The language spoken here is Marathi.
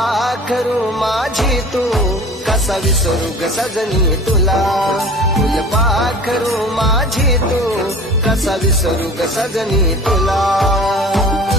फुलपाखरू माझी तू कसा विसरू ग सजनी तुला. फुलपाखरू माझी तू कसा विसरू ग सजनी तुला.